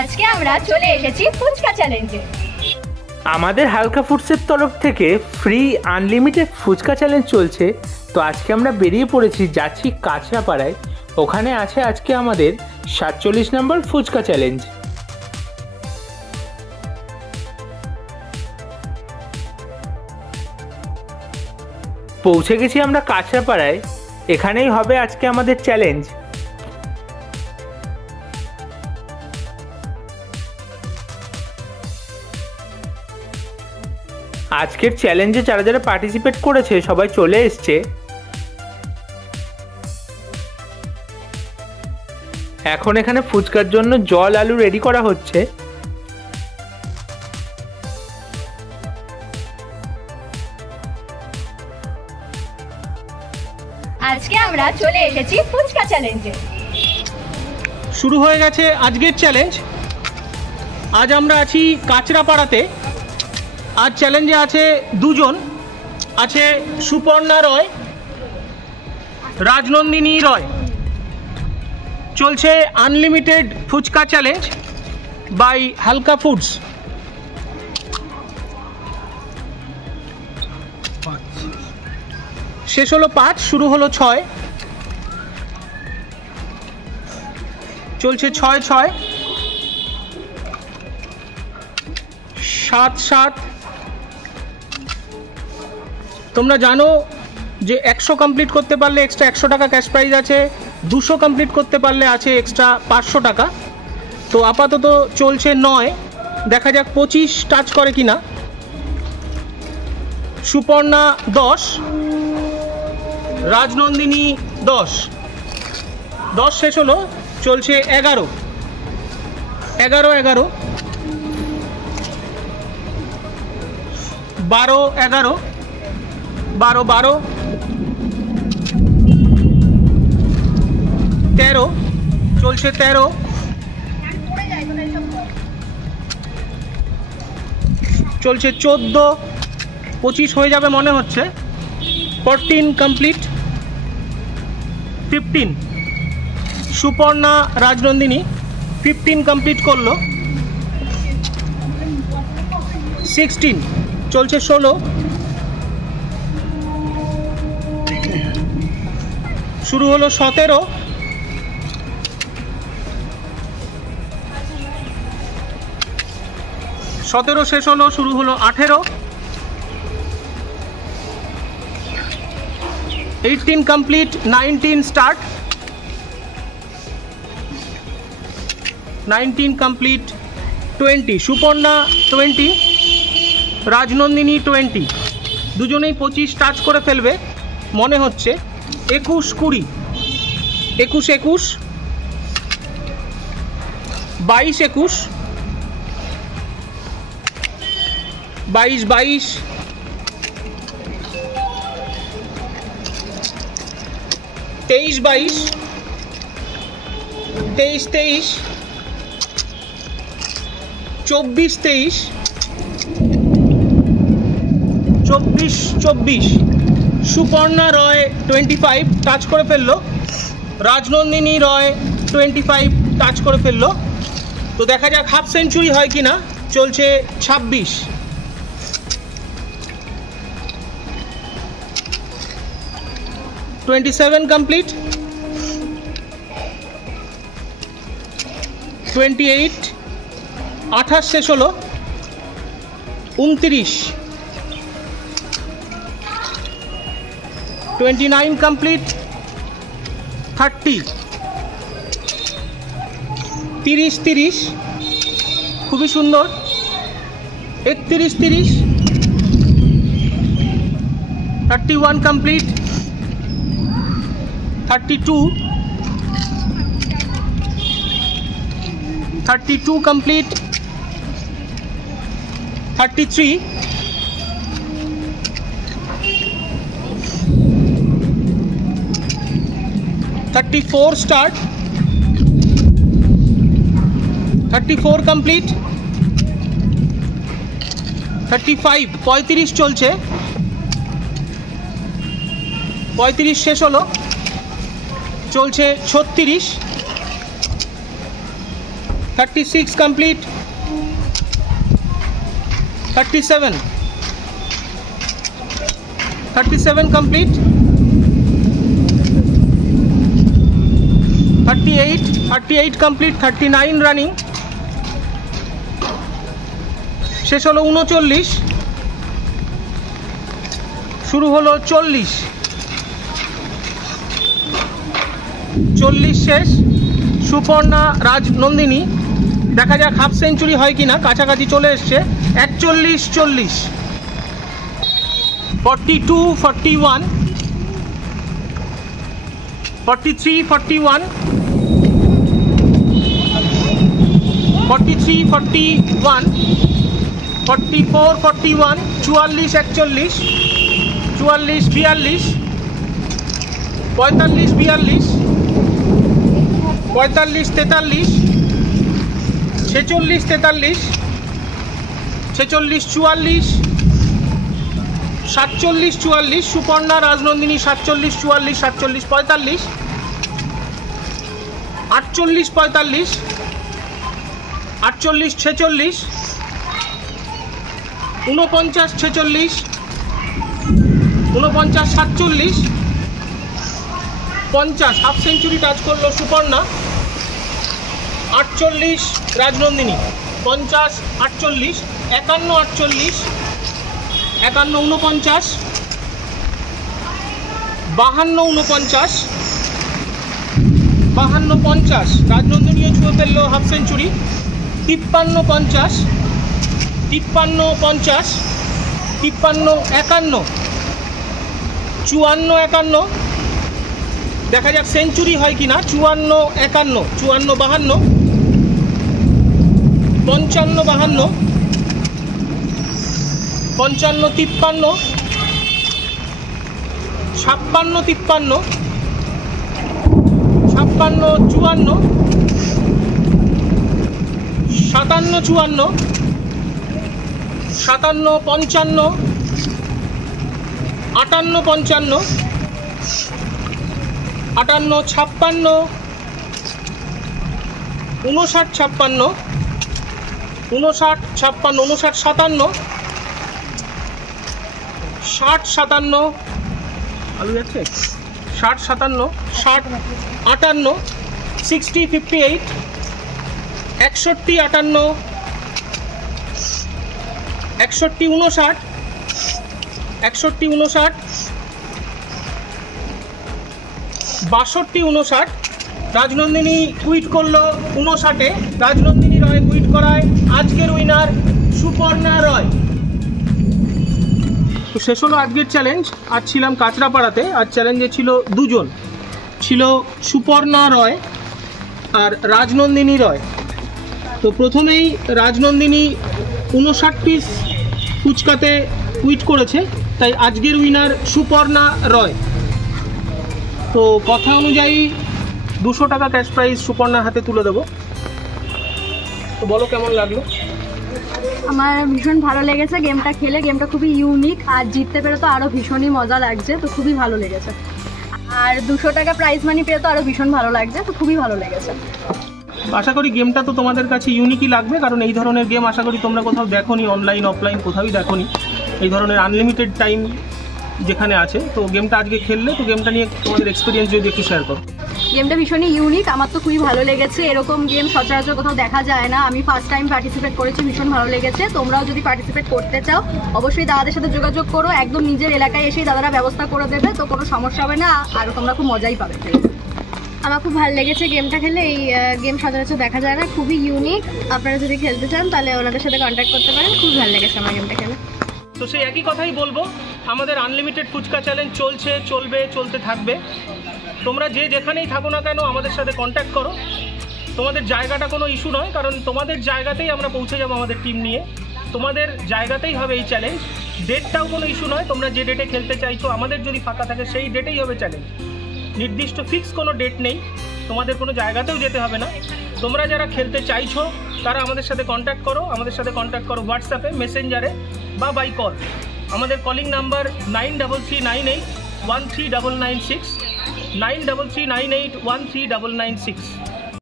আজকে আমরা চলে এসেছি ফুচকা চ্যালেঞ্জে। আমাদের হালকা ফুডসের তরফ থেকে ফ্রি আনলিমিটেড ফুচকা চ্যালেঞ্জ চলছে। তো আজকে আমরা বেরিয়ে পড়েছি, যাচ্ছি কাঁচরাপাড়ায়। ওখানে আছে আজকে আমাদের 47 নম্বর ফুচকা চ্যালেঞ্জ। পৌঁছে গেছি আমরা কাঁচরাপাড়ায়। এখানেই হবে আজকে আমাদের চ্যালেঞ্জ। আজকের চ্যালেঞ্জে যারা যারা পার্টিসিপেট করেছে সবাই চলে এসছে। এখন এখানে ফুচকার জন্য জল আলু রেডি করা হচ্ছে। আজকে আমরা চলে এসেছি ফুচকা চ্যালেঞ্জে। শুরু হয়ে গেছে আজকের চ্যালেঞ্জ। আজ আমরা আছি কাঁচরাপাড়াতে। আজ চ্যালেঞ্জে আছে দুজন, আছে সুপর্ণা রয়, রাজনন্দিনী রয়। চলছে আনলিমিটেড ফুচকা চ্যালেঞ্জ বাই হালকা ফুডস। শেষ হলো 5, শুরু হলো 6। চলছে 6-6, 7-7। তোমরা জানো যে 100 কমপ্লিট করতে পারলে এক্সট্রা 100 টাকা ক্যাশ প্রাইজ আছে, 200 কমপ্লিট করতে পারলে আছে এক্সট্রা 500 টাকা। তো আপাতত চলছে 9, দেখা যাক 25 টাচ করে কিনা। সুপর্ণা 10, রাজনন্দিনী 10। 10 শেষ হলো, চলছে 11, 11, 11, 12, 11, 12, 12, 13, চলছে 13, চলছে 14, 25 হয়ে যাবে মনে হচ্ছে। 14 কমপ্লিট, 15। সুপর্ণা রাজনন্দিনী 15 কমপ্লিট করলো। 16, চলছে 16। শুরু হলো 17, 17 শেষ হলো, শুরু হলো 18। 18 complete, 19 start. 19 complete, 20। Suparna 20, Rajnandini 20। দুজনেই 25 টাচ করে ফেলবে মনে হচ্ছে। 21, 20, 21, 21, 22, 21, 22, 22, 23, 22, 23, 23, 24, 23, 24, 24। সুপর্ণা রয় 25 টাচ করে ফেললো, রাজনন্দিনী রয় 25 টাচ করে ফেললো। তো দেখা যাক হাফ সেঞ্চুরি হয় কিনা। চলছে 26, 27 কমপ্লিট, 28, 28 শেষ হলো, 29, 29 কমপ্লিট, 30, 30, 30, খুবই সুন্দর। 31, 30, 31 কমপ্লিট, 32, 32 কমপ্লিট, 33, 34 স্টার্ট, 34 কমপ্লিট, 35, 35 চলছে, 35 শেষ হলো, চলছে 36, 36 complete. 37 complete. 38 complete. 39 running. শেষ হলো 39, শুরু হলো 40 শেষ। সুপর্ণা রাজনন্দিনী, দেখা যাক হাফ সেঞ্চুরি হয় কিনা, কাছাকাছি চলে এসছে। 41-40, 42-41, 43-41, 43-41, 44-41, 44-41, 44-42, 45-42, 45-43, 46-43, 46-44, 47-44, Suparna Rajnandini 47-44, 47-45, 48-45, 48-46, 49-46, 49-47, 50, half century touch করলো সুপর্ণা। 48 রাজনন্দিনী, 50-48, 51-48, 51-49, 52-49, 52-50, রাজনন্দিনীও ছুঁয়ে ফেললো হাফ সেঞ্চুরি। 53-50, 53-50, 53-51, 54-51, দেখা যাক সেঞ্চুরি হয় কিনা। 54-51, 54-52, 55-52, 55-53, 56-53, 56-54, 57-54, 57-55, 58-55, 58-56, 59-56, 59-56, 60-57, আলু যাচ্ছে 60-57, 60-58, 60-58, 61-58, 61-59, 61-59, 62-59, রাজনন্দিনী কুইট করলো 59-এ। রাজনন্দিনী রয় কুইট করায় আজকের উইনার সুপর্ণা রয়। তো শেষ হলো আজকের চ্যালেঞ্জ। আজ ছিলাম কাঁচরাপাড়াতে। আজ চ্যালেঞ্জে ছিল দুজন, ছিল সুপর্ণা রয় আর রাজনন্দিনী রয়। তো প্রথমেই রাজনন্দিনী 59 পিস ফুচকাতে কুইট করেছে, তাই আজকের উইনার সুপর্ণা রয়। তো কথা অনুযায়ী 200 টাকা ক্যাশ প্রাইজ সুপর্ণার হাতে তুলে দেবো। তো বলো কেমন লাগলো? আমার ভীষণ ভালো লেগেছে গেমটা খেলে। গেমটা খুবই ইউনিক, আর জিততে পেরে তো আরও ভীষণই মজা লাগছে। তো খুবই ভালো লেগেছে। আর 200 টাকা প্রাইজ মানি পেয়ে তো আরও ভীষণ ভালো লাগছে। তো খুবই ভালো লেগেছে। আশা করি গেমটা তো তোমাদের কাছে ইউনিকই লাগবে, কারণ এই ধরনের গেম আশা করি তোমরা কোথাও দেখোনি, অনলাইন অফলাইন কোথাওই দেখোনি। এই ধরনের আনলিমিটেড টাইম যেখানে আছে, তো গেমটা আজকে খেললে, তো গেমটা নিয়ে তোমাদের এক্সপিরিয়েন্স যদি একটু শেয়ার করো। গেমটা ভীষণই ইউনিক, আমার তো খুবই ভালো লেগেছে। এরকম গেম সচরাচর কোথাও দেখা যায় না। আমি ফার্স্ট টাইম পার্টিসিপেট করেছি, ভীষণ ভালো লেগেছে। তোমরাও যদি পার্টিসিপেট করতে চাও অবশ্যই দাদাদের সাথে যোগাযোগ করো। একদম নিজের এলাকায় এসেই দাদারা ব্যবস্থা করে দেবে, তো কোনো সমস্যা হবে না। আর তোমরা খুব মজাই পাবে। আমার খুব ভালো লেগেছে গেমটা খেলে। এই গেম সচরাচর দেখা যায় না, খুবই ইউনিক। আপনারা যদি খেলতে চান তাহলে ওনাদের সাথে কন্ট্যাক্ট করতে পারেন। খুব ভালো লেগেছে আমার গেমটা খেলে। তো সেই একই কথাই বলবো, আমাদের আনলিমিটেড ফুচকা চ্যালেঞ্জ চলছে, চলবে, চলতে থাকবে। তোমরা যে যেখানেই থাকো না কেন আমাদের সাথে কন্ট্যাক্ট করো। তোমাদের জায়গাটা কোনো ইস্যু নয়, কারণ তোমাদের জায়গাতেই আমরা পৌঁছে যাবো আমাদের টিম নিয়ে। তোমাদের জায়গাতেই হবে এই চ্যালেঞ্জ। ডেটটাও কোনো ইস্যু নয়, তোমরা যে ডেটে খেলতে চাইছো আমাদের যদি ফাঁকা থাকে সেই ডেটেই হবে চ্যালেঞ্জ। নির্দিষ্ট ফিক্স কোনো ডেট নেই, তোমাদের কোনো জায়গাতেও যেতে হবে না। তোমরা যারা খেলতে চাইছো তারা আমাদের সাথে কন্ট্যাক্ট করো। আমাদের সাথে কন্ট্যাক্ট করো হোয়াটসঅ্যাপে, মেসেঞ্জারে বা বাই কল। আমাদের কলিং নাম্বার 9339813996, 9339813996।